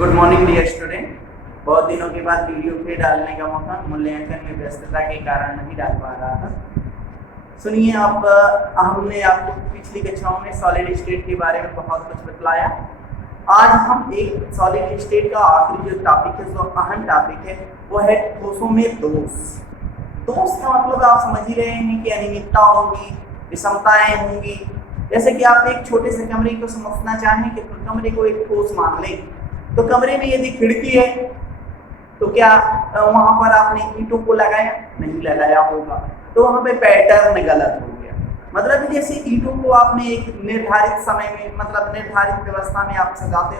Good morning dear student. बहुत दिनों के बाद वीडियो फिर डालने का मौका मूल्यांकन में व्यस्तता के कारण नहीं डाल पा रहा था। सुनिए, अब हमने आपको पिछली कक्षाओं में सॉलिड स्टेट के बारे में बहुत कुछ बतलाया। आज हम एक सॉलिड स्टेट का आखिरी जो टॉपिक है, जो अहम टॉपिक है, वो है ठोसों में दोष। दोष का मतलब आप समझ ही रहे हैं कि अनियमितता होगी, विषमताएं होंगी। जैसे कि आप एक छोटे से कमरे को समझना चाहें कि कमरे को एक ठोस मान लें, तो कमरे में यदि खिड़की है तो क्या वहां पर आपने ईंटों को लगाया? नहीं लगाया होगा, तो वहां पे पैटर्न गलत हो गया। मतलब जैसे ईंटों को आपने एक निर्धारित समय में, मतलब निर्धारित व्यवस्था में आप सजाते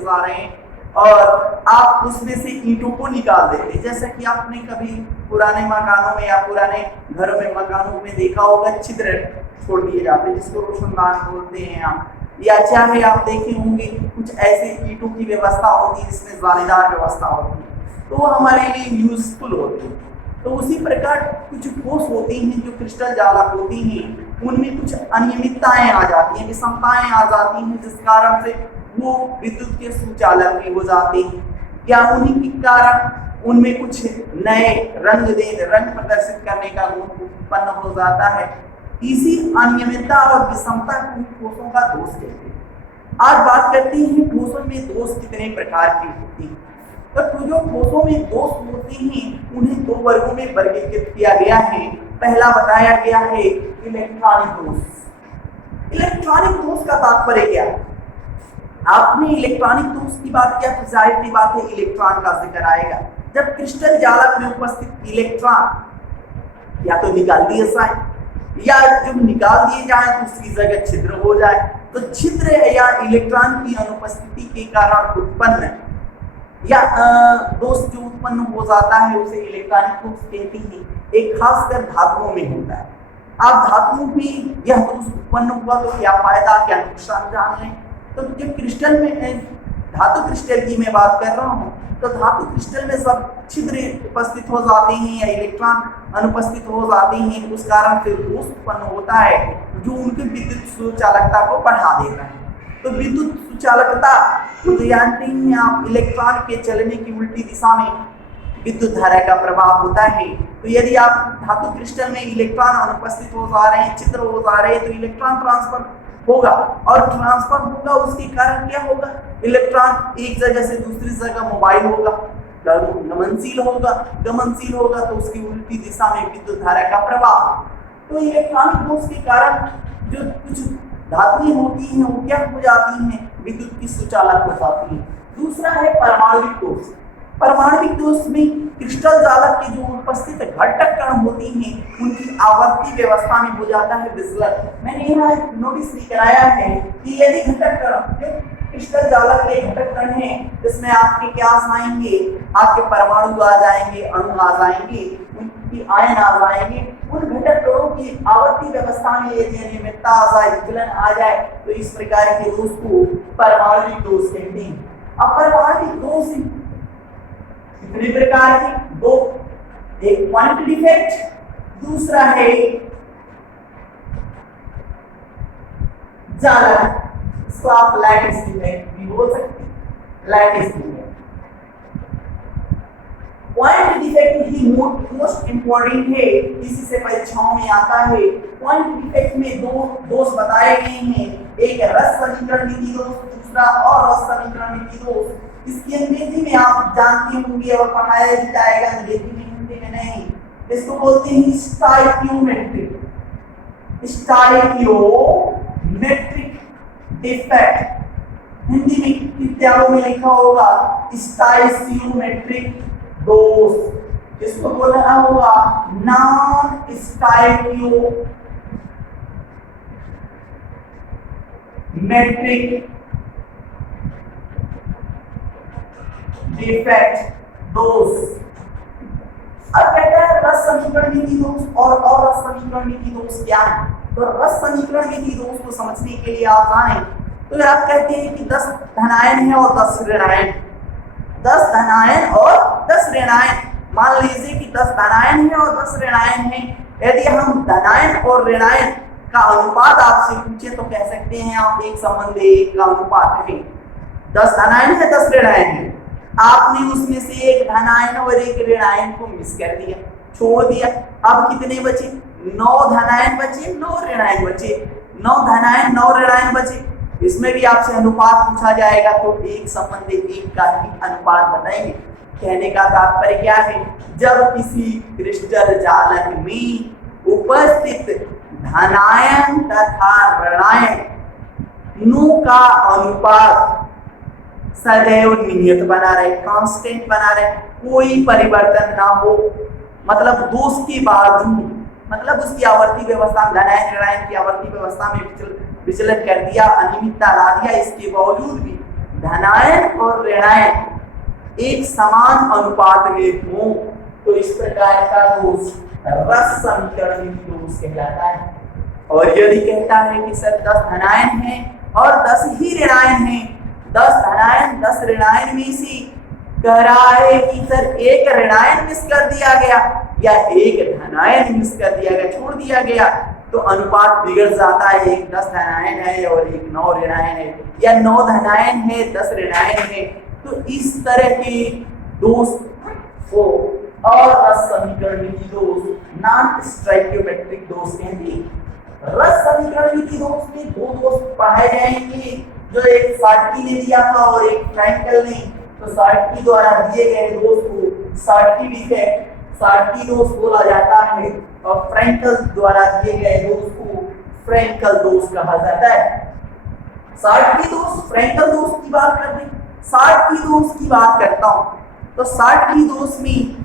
जा रहे हैं और आप उसमें से ईंटों को निकाल देते। जैसे कि आपने कभी पुराने मकानों में या पुराने घरों में, मकानों में देखा होगा, छिद्र छोड़ दिए जाते हैं, जिसको रोशनदान बोलते हैं आप, या चाहे आप देखे होंगे कुछ ऐसे ईंटों की व्यवस्था होती है जिसमें जालीदार व्यवस्था होती है, तो वो हमारे लिए यूजफुल होती है। तो उसी प्रकार कुछ ठोस होती हैं जो क्रिस्टल जालक होती हैं, उनमें कुछ अनियमितताएं आ जाती हैं, विषमताएं आ जाती हैं, जिस कारण से वो विद्युत के सुचालक भी हो जाते हैं, या उन्हीं के कारण उनमें कुछ नए रंग प्रदर्शित करने का गुण उत्पन्न हो जाता है। इसी अनियमितता और विषमता को ठोसों का दोष कहते हैं। आज बात करते हैं ठोसों में दोष कितने प्रकार के होते हैं। तो जो ठोसों में दोष होते हैं उन्हें दो वर्गों में वर्गीकृत किया गया है। पहला बताया गया है इलेक्ट्रॉनिक दोष। इलेक्ट्रॉनिक दोष का तात्पर्य क्या है? आपने इलेक्ट्रॉनिक दोष की बात किया तो जाहिर सी बात है इलेक्ट्रॉन का जिक्र आएगा। जब क्रिस्टल जालक में उपस्थित इलेक्ट्रॉन या तो निकाल दिए जाए या जब निकाल दिए जाए तो उसकी जगह छिद्र हो जाए, तो छिद्र या इलेक्ट्रॉन की अनुपस्थिति के कारण उत्पन्न या दोष जो उत्पन्न हो जाता है उसे इलेक्ट्रॉनिक दोष कहते हैं। एक खासकर धातुओं में होता है। आप धातुओं में यह दोष उत्पन्न हुआ तो क्या फायदा क्या नुकसान जान लें। तो जब क्रिस्टल में, धातु क्रिस्टल की मैं बात कर रहा हूँ, तो धातु क्रिस्टल में सब छिद्र उपस्थित हो जाते हैं या इलेक्ट्रॉन अनुपस्थित हो जाते हैं, उस कारण से दोष उत्पन्न होता है जो उनकी विद्युत सुचालकता को बढ़ा देता है। तो विद्युत सुचालकता तो जानते हैं आप, इलेक्ट्रॉन के चलने की उल्टी दिशा में विद्युत धारा का प्रभाव होता है। तो यदि आप धातु क्रिस्टल में इलेक्ट्रॉन अनुपस्थित हो जा रहे हैं, छिद्र हो जा रहे हैं, तो इलेक्ट्रॉन ट्रांसफर होगा, और ट्रांसफर होगा उसके कारण क्या होगा? इलेक्ट्रॉन एक जगह से दूसरी जगह मोबाइल होगा, गमनशील होगा, तो उसकी उल्टी दिशा में विद्युत धारा का प्रभाव। तो इलेक्ट्रॉनिक दोष के कारण जो कुछ धातुएं होती हैं वो क्या हो जाती हैं? विद्युत की सुचालक हो जाती हैं। दूसरा है परमाणुविक दोष। परमाणुविक दोष में क्रिस्टल जालक के जो उपस्थित घटक कण होती हैं उनकी आवर्ती व्यवस्था में हो जाता है विचलन। मैंने यहाँ नोटिस भी कराया है कि यदि घटक कण जो क्रिस्टल जालक के घटक कण हैं, जिसमें आपके क्या आएंगे? आपके परमाणु आ जाएंगे, अणु आ जाएंगे, उनकी आयन आ जाएंगे। उन घटक कणों की आवर्ती व्यवस्था में यदि अनियमितता आ जाए, विचलन आ जाए, तो इस प्रकार के दोष को परमाणुविक दोष कहते हैं। अब परमाणुविक दोष कितने प्रकार के? दो, एक पॉइंट डिफेक्ट, दूसरा है जालक। इसको आप लैटिस डिफेक्ट भी बोल सकते हैं। लैटिस डिफेक्ट, पॉइंट डिफेक्ट ही मोस्ट इंपॉर्टेंट है, इसी से परीक्षाओं में आता है। पॉइंट डिफेक्ट में दो दोष बताए गए हैं, एक रस समीकरण नीति दोष, दूसरा अरस समीकरण नीति दोष। इसकी अंग्रेजी में आप जानते होंगे और पढ़ाया भी जाएगा, अंग्रेजी में, हिंदी में नहीं। इसको बोलते हैं स्टाइकियोमेट्रिक डिफेक्ट। हिंदी में विद्यालयों में लिखा होगा स्टाइकियोमेट्रिक दोष। इसको बोलना होगा नॉन स्टाइकियोमेट्रिक डिफेक्ट दोष। अब कहता है रस समीकरण नीति दोष और रस समीकरण नीति दोष क्या है? तो रस समीकरण नीति दोष को समझने के लिए आप आए तो आप कहते हैं कि 10 धनायन है और 10 ऋणायन, 10 धनायन और 10 ऋणायन। मान लीजिए कि 10 धनायन है और 10 ऋणायन है। यदि हम धनायन और ऋणायन का अनुपात आपसे पूछे तो कह सकते हैं आप एक संबंध एक का अनुपात है। 10 धनायन है 10 ऋणायन है, आपने उसमें से एक धनायन और एक ऋणायन को मिस कर दिया, छोड़ दिया। अब कितने बचे? 9 धनायन बचे, 9 ऋणायन बचे। 9 धनायन 9 ऋणायन बचे। इसमें भी आपसे अनुपात पूछा जाएगा तो 1:1 का ही अनुपात बताएंगे। कहने का तात्पर्य क्या है? जब किसी क्रिस्टल जालक में उपस्थित धनायन तथा ऋणायनों का अनुपात सदैव नियत बना रहे, कांस्टेंट बना रहे, कोई परिवर्तन ना हो, मतलब दोष के बावजूद, मतलब उसकी आवर्ती व्यवस्था धनायन ऋणायन की आवर्ती व्यवस्था में विचलन कर दिया, अनियमितता ला दिया, इसके बावजूद भी धनायन और ऋणायन एक समान अनुपात में हो तो इस प्रकार का दोष रस समीकरण दोष कहलाता है। और यदि कहता है कि सर 10 धनायन है और 10 ही ऋणायन है, 10 धनायन 10 ऋणायन में से कह रहा है कि सर एक ऋणायन मिस कर दिया गया या एक धनायन मिस कर दिया गया, छोड़ दिया गया, तो अनुपात बिगड़ जाता है। एक 10 धनायन है और एक 9 ऋणायन है, या 9 धनायन है 10 ऋणायन है, तो इस तरह के दोष को और रस समीकरण की दोष नॉन स्टोइकियोमेट्रिक दोष कहते हैं। रस समीकरण की दोष में 2 दोष पढ़ाए जाएंगे, जो एक सार्की ने दिया था और एक फ्रैंकल ने। तो सार्की द्वारा दिए गए दोष को सार्की इफेक्ट, सार्की दोष बोला जाता है, और फ्रैंकल द्वारा दिए गए दोष को फ्रैंकल दोष कहा जाता है। सार्की दोष, फ्रैंकल दोष की बात करते हैं। सार्की दोष की बात करता हूं तो सार्की दोष में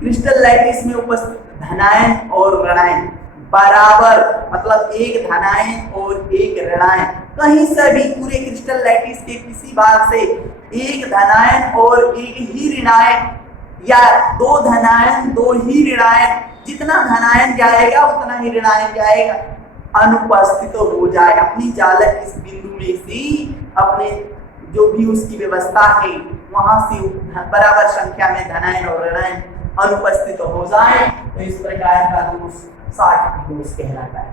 क्रिस्टल लैटिस में उपस्थित धनायन और ऋणायन बराबर, मतलब एक धनायन और एक ऋणायन, कहीं से भी पूरे क्रिस्टल लैटिस के किसी भाग से एक धनायन और एक ही ऋणायन, या 2 धनायन 2 ही ऋणायन, जितना धनायन जाएगा उतना ही ऋणायन जाएगा, अनुपस्थित हो जाए। अपनी जालक इस बिंदु में से अपने जो भी उसकी व्यवस्था है वहां से बराबर संख्या में धनायन और ऋणायन अनुपस्थित हो जाए, तो इस प्रकार का दोष सार्की दोष कहलाता है।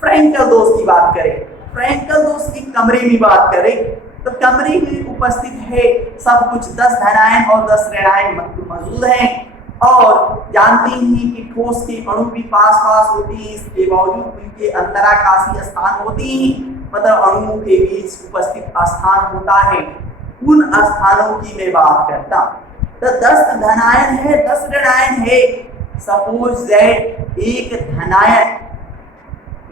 फ्रैंकल दोष की बात करें, फ्रैंकल दोष की कमरे में बात करें तो कमरे में उपस्थित है सब कुछ 10 धनायन और 10 ऋणायन मौजूद हैं, और जानते हैं कि ठोस के अणु भी पास पास होते हैं, इसके बावजूद उनके अंतराकाशीय स्थान होते हैं, मतलब अणुओं के बीच उपस्थित स्थान होता है। उन स्थानों की मैं बात करता हूं। तो 10 धनायन है 10 ऋणायन है, सपोज दैट एक धनायन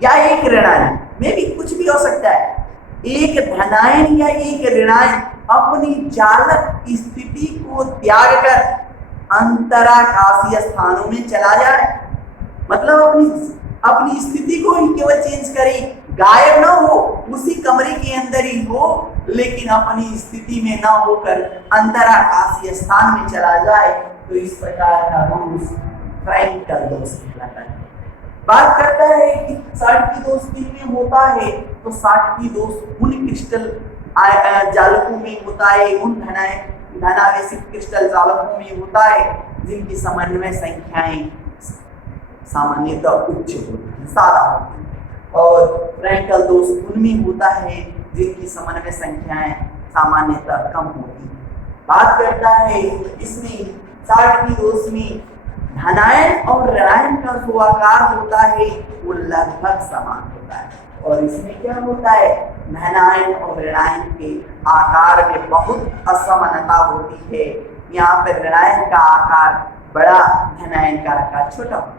या एक ऋणायन में भी कुछ भी हो सकता है, एक धनायन या एक ऋणायन अपनी चालक स्थिति को त्याग कर अंतराकाशीय स्थानों में चला जाए, मतलब अपनी स्थिति को ही केवल चेंज करे, गायब ना हो, उसी कमरे के अंदर ही हो, लेकिन अपनी स्थिति में ना होकर अंतराकाशीय स्थान में चला जाए, तो इस प्रकार का दोष फ्रैंकल दोष कहलाता है। बात करता है कि सार्की दोष किनमें होता है, तो सार्की दोष उन क्रिस्टल जालकों में होता है, उन धनावेशित क्रिस्टल जालकों में होता है जिनकी समन्वय संख्याएं सामान्यतः उच्च होती है, सादा होती है, और फ्रैंकल दोष उनमें होता है जिनकी समन्वय संख्याएं सामान्यतः कम होती है। बात करता है इसमें सार्की दोष में धनायन और ऋणायन का जो आकार होता है वो लगभग समान होता है, और इसमें क्या होता है, धनायन और ऋणायन के आकार में बहुत असमानता होती है। यहाँ पर ऋणायन का आकार बड़ा, धनायन का आकार छोटा होता है।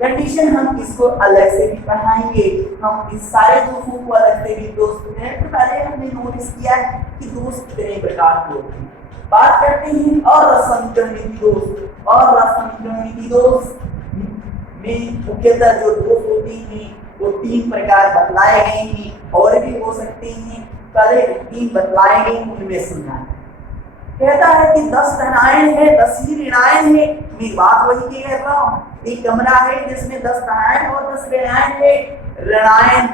कंडीशन हम इसको अलग से भी पढ़ाएंगे, हम इस सारे दोषों को अलग से भी दोष तो पहले हमने नोटिस किया है कि दोष कितने प्रकार के होते हैं। बात करते हैं और रसमीकरणिकी दोष, और रसमीकरणिकी दोष में मुख्यतः जो दोष होते हैं वो 3 प्रकार बतलाए गए हैं, और भी हो सकते हैं, पहले 3 बतलाए गए उनमें सुनना। कहता है कि 10 धनायन है 10 ही ऋणायन है, मैं बात वही की कर रहा हूँ। एक कमरा है जिसमें 10 धनायन और 10 ऋणायन है, ऋणायन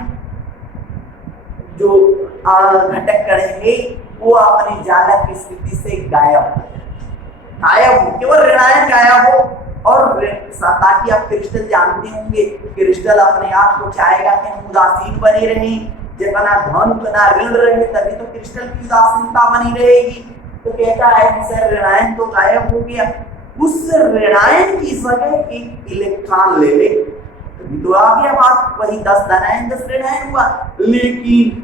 जो घटक कण है वो अपनी जालक की स्थिति से गायब हो, केवल ऋणायन गायब हो, और ताकि आप क्रिस्टल जानते होंगे, क्रिस्टल अपने आप को चाहेगा कि हम उदासीन बने रहें, जब ना धन ना ऋण रहे तभी तो क्रिस्टल की उदासीनता बनी रहेगी। तो कहता है कि सर ऋणायन तो गायब हो गया, उस ऋणायन की जगह एक इलेक्ट्रॉन ले ले तभी तो आ गया बात, वही 10 धनायन 10 ऋणायन हुआ। लेकिन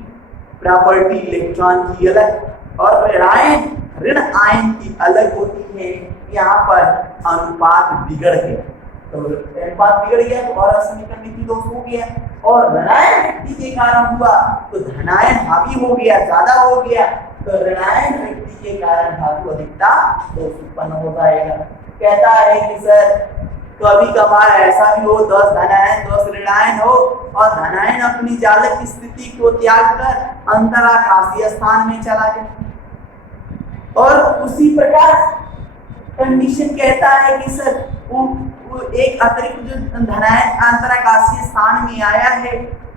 प्रॉपर्टी इलेक्ट्रॉन की अलग और ऋण आयन की अलग होती है। यहाँ पर अनुपात बिगड़ गया, तो अनुपात बिगड़ गया तो और समीकरण नीति दोष हो गया, और धनायन व्यक्ति के कारण हुआ तो धनायन हावी हो गया, ज्यादा हो गया, तो ऋणायन व्यक्ति के कारण धातु अधिकता दोष उत्पन्न हो जाएगा। कहता है कि सर कभी कभार ऐसा भी हो 10 धनायन 10 ऋणायन हो और धनायन अपनी जालक की स्थिति को त्याग कर अंतराकाशीय स्थान में चला जाए, और उसी प्रकार कंडीशन कहता है कि सर वो एक अतिरिक्त जो धनायन अंतराकाशीय स्थान में आया है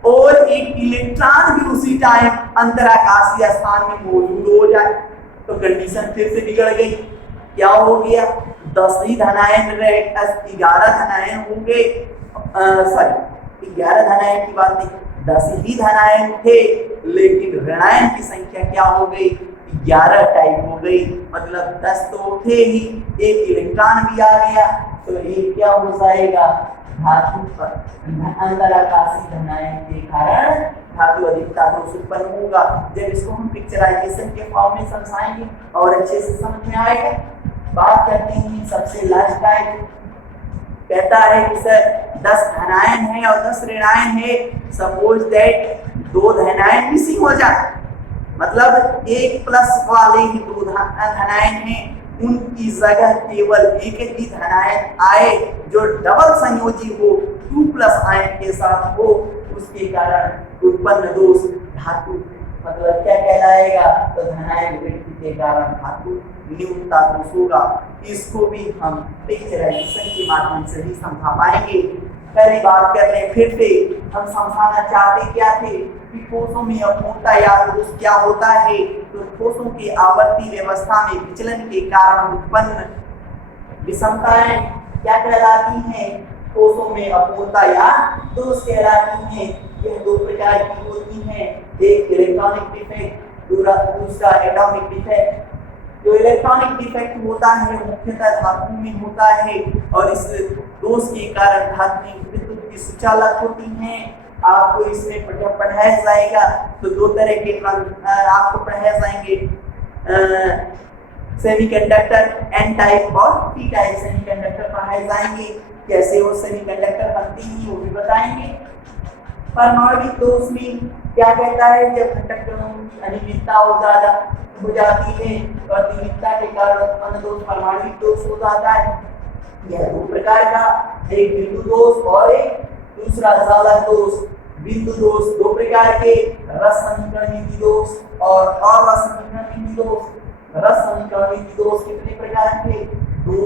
और एक इलेक्ट्रॉन भी उसी टाइम अंतराकाशीय स्थान में मौजूद हो जाए, तो कंडीशन फिर से बिगड़ गई। क्या हो गया, 10 ही धनायन रहे, 11 धनायन होंगे, सॉरी 11 धनायन की बात नहीं, 10 ही धनायन थे, लेकिन ऋणायन की संख्या क्या हो गई, 11 टाइप हो गई। मतलब 10 तो थे ही, एक इलेक्ट्रॉन भी आ गया, तो ये क्या हो जाएगा, धातु अंतराकाशीय धनायन के कारण धातु अधिकता दोष उत्पन्न होगा। जब इसको हम पिक्चराइजेशन के फॉर्म में समझाएंगे और अच्छे से समझ में आएगा। बात करते हैं सबसे लास्ट टाइप, कहता है कि सर 10 धनायन है और 10 ऋणायन है, सपोज दैट 2 धनायन मिसिंग हो जाए, मतलब एक प्लस वाले ही 2 धनायन हैं, उनकी जगह केवल एक ही धनायन आए जो डबल संयोजी हो, 2 प्लस आयन के साथ हो, उसके कारण उत्पन्न दोष धातु मतलब क्या कहलाएगा, तो धनायन व्यक्ति के कारण धातु न्यूनता दोष होगा। इसको भी हम पिक्चराइजेशन के माध्यम से ही समझा पाएंगे। पहली बात कर लें, फिर से हम समझाना चाहते क्या थे कि ठोसों में अपूर्णता या दोष क्या होता है, तो ठोसों की आवर्ती व्यवस्था में विचलन के कारण उत्पन्न विषमताएं क्या कहलाती हैं, ठोसों में अपूर्णता या दोष कहलाती हैं। यह 2 प्रकार की होती हैं, एक इलेक्ट्रॉनिक डिफेक्ट, दूसरा एटॉमिक डिफेक्ट। जो इलेक्ट्रॉनिक डिफेक्ट होता है मुख्यतः धातु में होता है, और इस दोष के कारण धातु विद्युत की सुचालक होती हैं। आपको इसमें पढ़ाया जाएगा तो 2 तरह के आपको पढ़ाए जाएंगे, सेमीकंडक्टर एन टाइप और पी टाइप सेमीकंडक्टर पढ़ाए जाएंगे। कैसे वो सेमीकंडक्टर बनते हैं वो भी बताएंगे। परमाणविक दोष में क्या कहता है, जब घटक की अनियमितता हो जाती है और अनियमितता के कारण उत्पन्न दोष परमाणविक दोष हो जाता है। यह 2 प्रकार का, एक बिंदु दोष और एक दूसरा जालक दोष। बिंदु दोष 2 प्रकार के, रस समीकरण नीति दोष और अरस समीकरण नीति दोष। रस समीकरण नीति दोष कितने प्रकार के, 2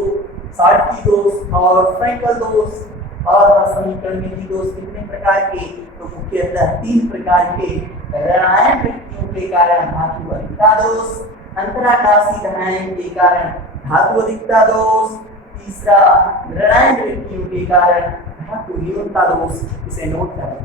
साटकी दोष और फ्रैंकल दोष। और रस समीकरण नीति दोष कितने प्रकार के, तो मुख्यतः 3 प्रकार के, ऋणायन व्यक्तियों के कारण धातु अधिकता दोष, अंतराकाशीय धनायन के कारण धातु अधिकता दोष, तीसरा ऋणायन व्यक्तियों के कारण धातु न्यूनता दोष। इसे नोट करें।